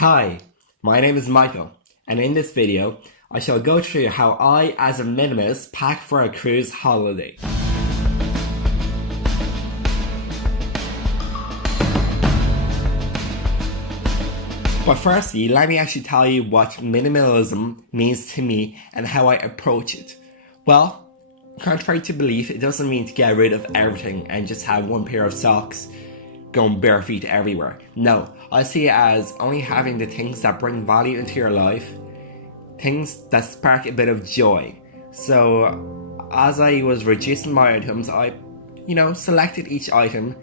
Hi, my name is Michael, and in this video, I shall go through how I, as a minimalist, pack for a cruise holiday. But firstly, let me actually tell you what minimalism means to me and how I approach it. Well, contrary to belief, it doesn't mean to get rid of everything and just have one pair of socks going bare feet everywhere. No, I see it as only having the things that bring value into your life, things that spark a bit of joy. So as I was reducing my items, I, selected each item,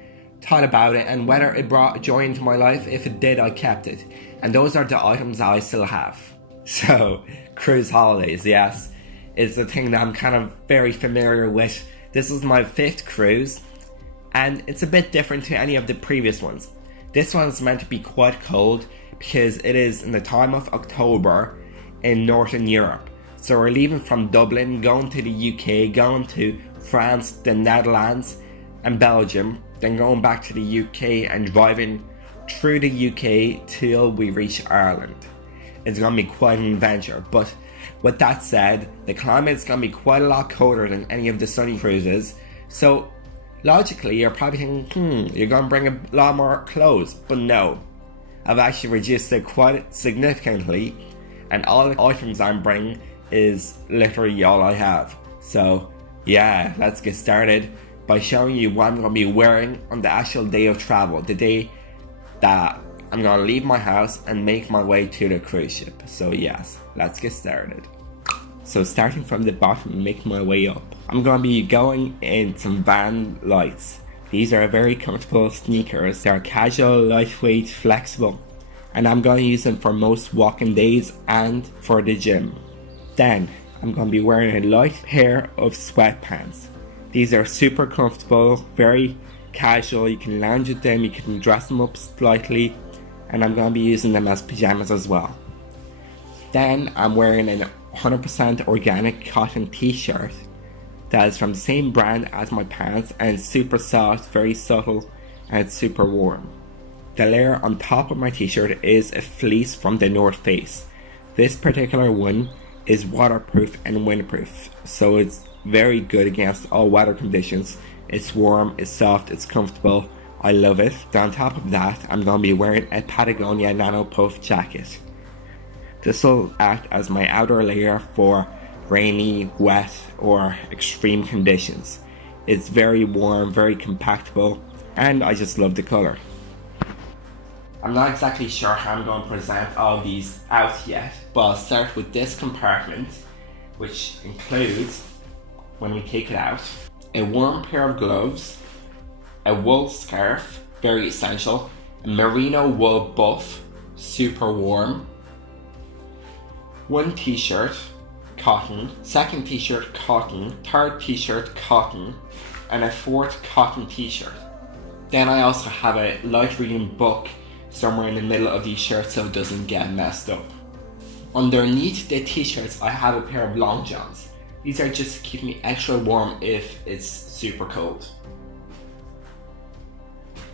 thought about it, and whether it brought joy into my life. If it did, I kept it. And those are the items that I still have. So, cruise holidays, yes, is the thing that I'm kind of very familiar with. This is my 5th cruise, and it's a bit different to any of the previous ones. This one's meant to be quite cold because it is in the time of October in Northern Europe. So we're leaving from Dublin, going to the UK, going to France, the Netherlands and Belgium, then going back to the UK and driving through the UK till we reach Ireland. It's going to be quite an adventure, but with that said, the climate is going to be quite a lot colder than any of the sunny cruises. So logically, you're probably thinking, you're going to bring a lot more clothes. But no, I've actually reduced it quite significantly, and all the items I'm bringing is literally all I have. So yeah, let's get started by showing you what I'm going to be wearing on the actual day of travel, the day that I'm going to leave my house and make my way to the cruise ship. So yes, let's get started. So starting from the bottom and making my way up, I'm going to be going in some Van Lights. These are very comfortable sneakers. They're casual, lightweight, flexible, and I'm going to use them for most walking days and for the gym. Then I'm going to be wearing a light pair of sweatpants. These are super comfortable, very casual. You can lounge with them, you can dress them up slightly, and I'm going to be using them as pajamas as well. Then I'm wearing a 100% organic cotton t-shirt that is from the same brand as my pants, and it's super soft, very subtle, and it's super warm. The layer on top of my t-shirt is a fleece from the North Face. This particular one is waterproof and windproof, so it's very good against all weather conditions. It's warm, it's soft, it's comfortable. I love it. Then on top of that, I'm going to be wearing a Patagonia Nano Puff jacket. This will act as my outer layer for rainy, wet, or extreme conditions. It's very warm, very compactable, and I just love the colour. I'm not exactly sure how I'm going to present all of these out yet, but I'll start with this compartment, which includes, when we take it out, a warm pair of gloves, a wool scarf, very essential, a merino wool buff, super warm, one t-shirt, cotton, second t-shirt, cotton, third t-shirt, cotton, and a fourth cotton t-shirt. Then I also have a light reading book somewhere in the middle of these shirts so it doesn't get messed up. Underneath the t-shirts, I have a pair of long johns. These are just to keep me extra warm if it's super cold.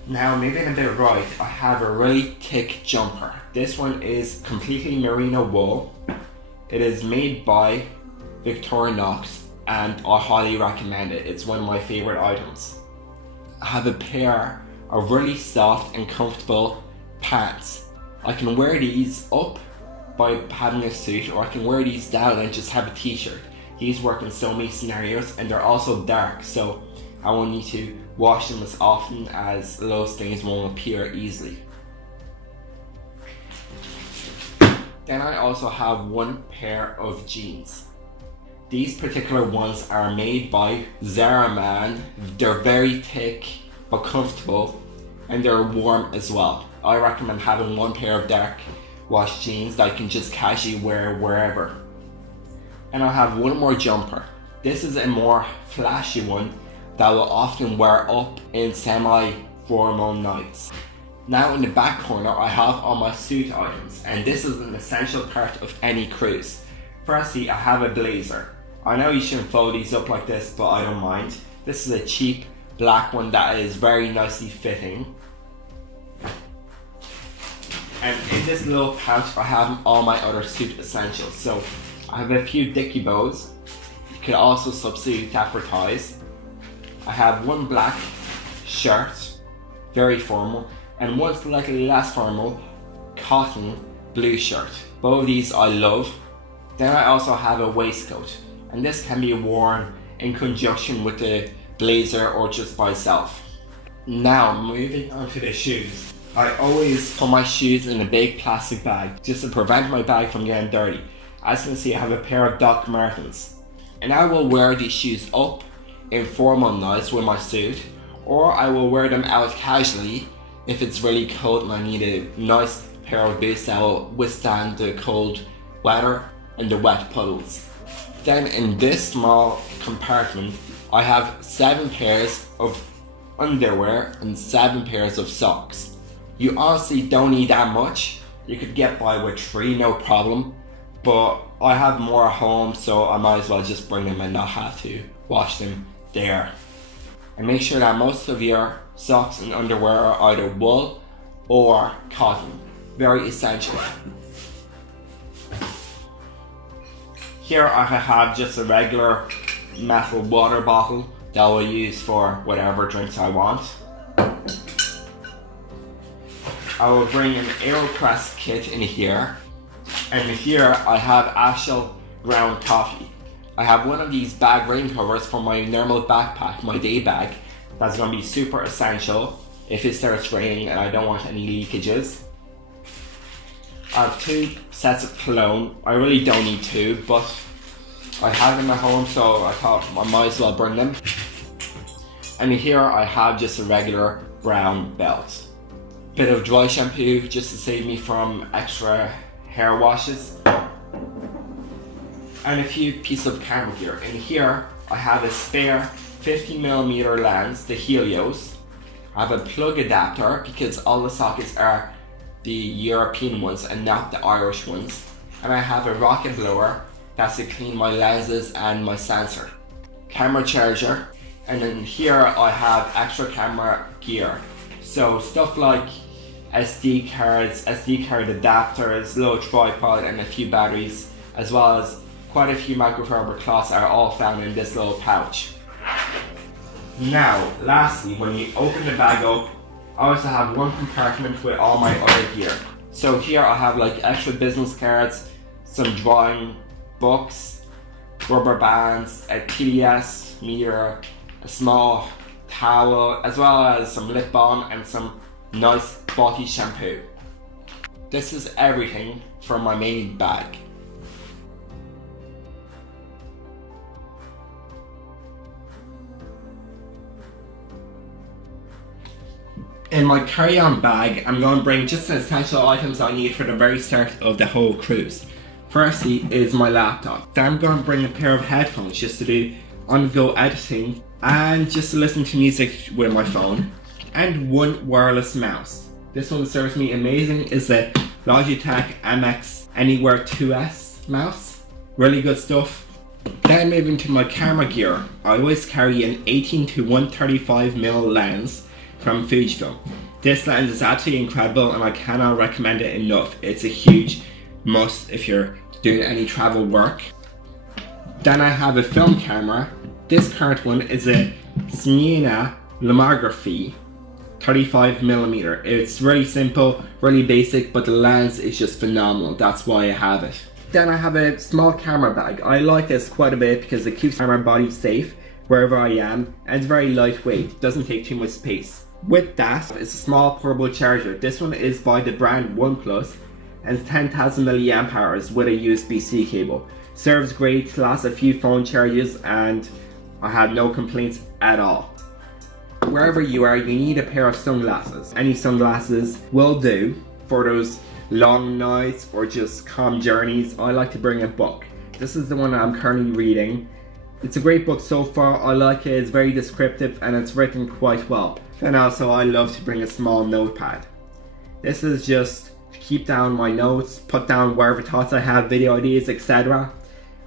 Now moving a bit right, I have a really thick jumper. This one is completely merino wool. It is made by Victorinox and I highly recommend it. It's one of my favourite items. I have a pair of really soft and comfortable pants. I can wear these up by having a suit, or I can wear these down and just have a t-shirt. These work in so many scenarios, and they're also dark, so I won't need to wash them as often as those things won't appear easily. Then I also have one pair of jeans. These particular ones are made by Zara Man. They're very thick but comfortable, and they're warm as well. I recommend having one pair of dark wash jeans that I can just casually wear wherever. And I have one more jumper. This is a more flashy one that I will often wear up in semi-formal nights. Now in the back corner, I have all my suit items, and this is an essential part of any cruise. Firstly, I have a blazer. I know you shouldn't fold these up like this, but I don't mind. This is a cheap black one that is very nicely fitting. And in this little pouch I have all my other suit essentials. So I have a few dicky bows. You can also substitute that for ties. I have one black shirt, very formal, and one slightly less formal cotton blue shirt. Both of these I love. Then I also have a waistcoat, and this can be worn in conjunction with the blazer or just by itself. Now moving on to the shoes. I always put my shoes in a big plastic bag just to prevent my bag from getting dirty. As you can see, I have a pair of Doc Martens, and I will wear these shoes up in formal nights with my suit, or I will wear them out casually if it's really cold and I need a nice pair of boots that will withstand the cold weather and the wet puddles. Then in this small compartment, I have 7 pairs of underwear and 7 pairs of socks. You honestly don't need that much. You could get by with 3, no problem. But I have more at home, so I might as well just bring them and not have to wash them there. And make sure that most of your socks and underwear are either wool or cotton. Very essential. Here I have just a regular metal water bottle that I will use for whatever drinks I want. I will bring an AeroPress kit in here, and here I have actual ground coffee. I have one of these bag rain covers for my normal backpack, my day bag, that's going to be super essential if it starts raining and I don't want any leakages. I have 2 sets of cologne. I really don't need 2, but I have them at home, so I thought I might as well bring them. And here I have just a regular brown belt. Bit of dry shampoo just to save me from extra hair washes. And a few pieces of camera gear. In here I have a spare 50mm lens, the Helios. I have a plug adapter because all the sockets are the European ones and not the Irish ones. And I have a rocket blower that's to clean my lenses and my sensor. Camera charger. And then here I have extra camera gear. So stuff like SD cards, SD card adapters, little tripod and a few batteries, as well as quite a few microfiber cloths are all found in this little pouch. Now, lastly, when you open the bag up, I also have one compartment with all my other gear. So here I have like extra business cards, some drawing books, rubber bands, a TDS meter, a small towel, as well as some lip balm and some nice body shampoo. This is everything from my main bag. In my carry-on bag, I'm going to bring just the essential items I need for the very start of the whole cruise. Firstly is my laptop. Then I'm going to bring a pair of headphones just to do on-the-go editing and just to listen to music with my phone. And one wireless mouse. This one serves me amazing is the Logitech MX Anywhere 2S mouse. Really good stuff. Then moving to my camera gear, I always carry an 18 to 135mm lens from Fujifilm. This lens is absolutely incredible and I cannot recommend it enough. It's a huge must if you're doing any travel work. Then I have a film camera. This current one is a Smena lomography 35mm. It's really simple, really basic, but the lens is just phenomenal. That's why I have it. Then I have a small camera bag. I like this quite a bit because it keeps my body safe wherever I am and it's very lightweight, doesn't take too much space. With that is a small portable charger. This one is by the brand OnePlus and it's 10,000 mAh with a USB-C cable. Serves great, lasts a few phone charges and I have no complaints at all. Wherever you are, you need a pair of sunglasses. Any sunglasses will do for those long nights or just calm journeys. I like to bring a book. This is the one I'm currently reading. It's a great book so far. I like it, it's very descriptive and it's written quite well. And also I love to bring a small notepad. This is just to keep down my notes, put down wherever thoughts I have, video ideas, etc.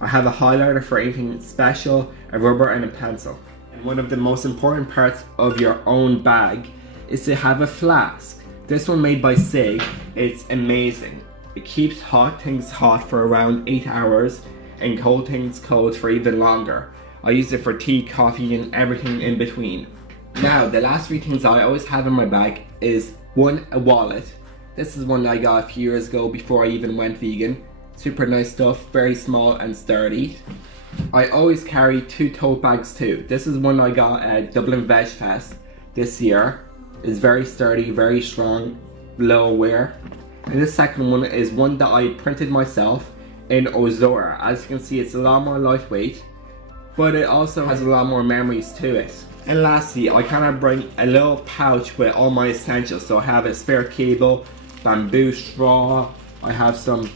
I have a highlighter for anything special, a rubber and a pencil. And one of the most important parts of your own bag is to have a flask. This one made by Sig, it's amazing. It keeps hot things hot for around 8 hours and cold things cold for even longer. I use it for tea, coffee and everything in between. Now, the last 3 things I always have in my bag is 1, a wallet. This is one I got a few years ago before I even went vegan. Super nice stuff, very small and sturdy. I always carry 2 tote bags too. This is one I got at Dublin Veg Fest this year. It's very sturdy, very strong, low wear. And this second one is one that I printed myself in Ozora. As you can see, it's a lot more lightweight, but it also has a lot more memories to it. And lastly, I kind of bring a little pouch with all my essentials. So I have a spare cable, bamboo straw, I have some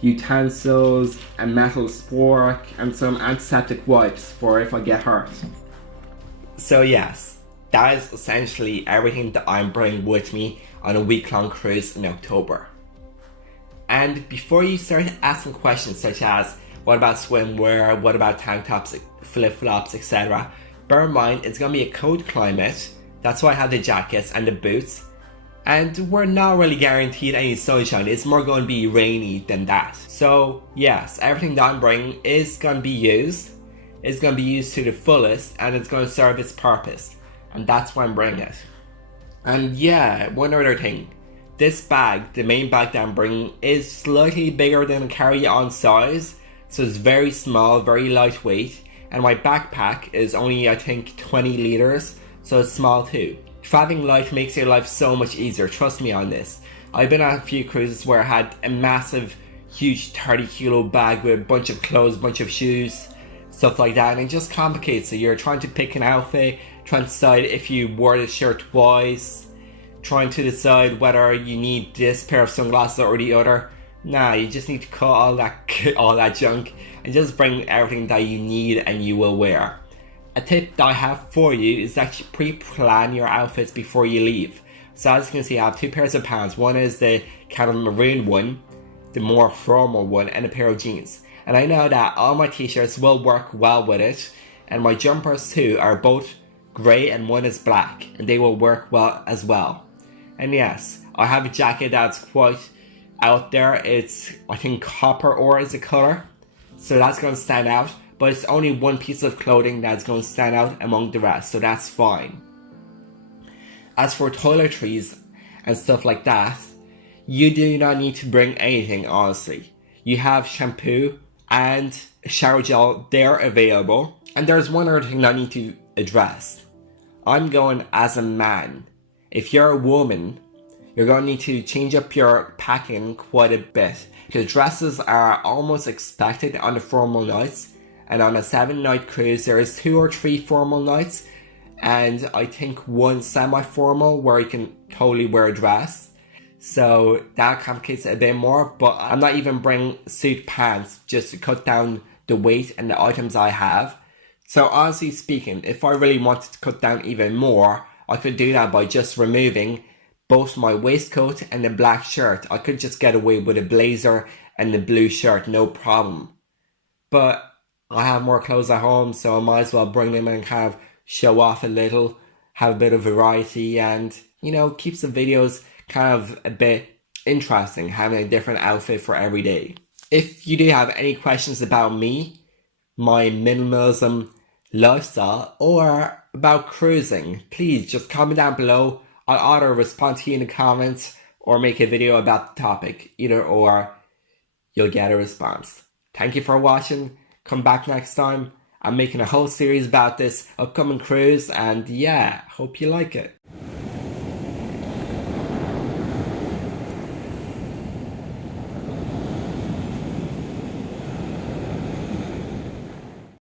utensils, a metal spork, and some antiseptic wipes for if I get hurt. So yes, that is essentially everything that I'm bringing with me on a week-long cruise in October. And before you start asking questions such as, what about swimwear, what about tank tops, flip-flops, etc., bear in mind it's going to be a cold climate. That's why I have the jackets and the boots. And we're not really guaranteed any sunshine. It's more going to be rainy than that. So yes, everything that I'm bringing is going to be used. It's going to be used to the fullest and it's going to serve its purpose. And that's why I'm bringing it. And yeah, one other thing. This bag, the main bag that I'm bringing, is slightly bigger than a carry-on size. So it's very small, very lightweight. And my backpack is only, I think, 20 liters. So it's small too. Traveling light makes your life so much easier, trust me on this. I've been on a few cruises where I had a massive, huge 30-kilo bag with a bunch of clothes, bunch of shoes, stuff like that, and it just complicates it. You're trying to pick an outfit, trying to decide if you wore the shirt twice, trying to decide whether you need this pair of sunglasses or the other. Nah, you just need to cut all that junk and just bring everything that you need and you will wear. A tip that I have for you is actually pre-plan your outfits before you leave. So as you can see, I have 2 pairs of pants. One is the kind of maroon one, the more formal one, and a pair of jeans. And I know that all my t-shirts will work well with it, and my jumpers too are both grey and one is black, and they will work well as well. And yes, I have a jacket that's quite out there. It's, I think, copper ore is the colour, so that's going to stand out. But it's only one piece of clothing that's going to stand out among the rest, so that's fine. As for toiletries and stuff like that, you do not need to bring anything, honestly. You have shampoo and shower gel, they're available. And there's one other thing that I need to address. I'm going as a man. If you're a woman, you're going to need to change up your packing quite a bit, because dresses are almost expected on the formal nights. And on a 7-night cruise, there is 2 or 3 formal nights, and I think 1 semi-formal where you can totally wear a dress. So that complicates it a bit more, but I'm not even bringing suit pants just to cut down the weight and the items I have. So honestly speaking, if I really wanted to cut down even more, I could do that by just removing both my waistcoat and the black shirt. I could just get away with a blazer and the blue shirt, no problem. But I have more clothes at home, so I might as well bring them and kind of show off a little, have a bit of variety, and, you know, keeps the videos kind of a bit interesting, having a different outfit for every day. If you do have any questions about me, my minimalism lifestyle, or about cruising, please just comment down below. I'll either respond to you in the comments or make a video about the topic. Either or, you'll get a response. Thank you for watching. Come back next time. I'm making a whole series about this upcoming cruise, and yeah, hope you like it.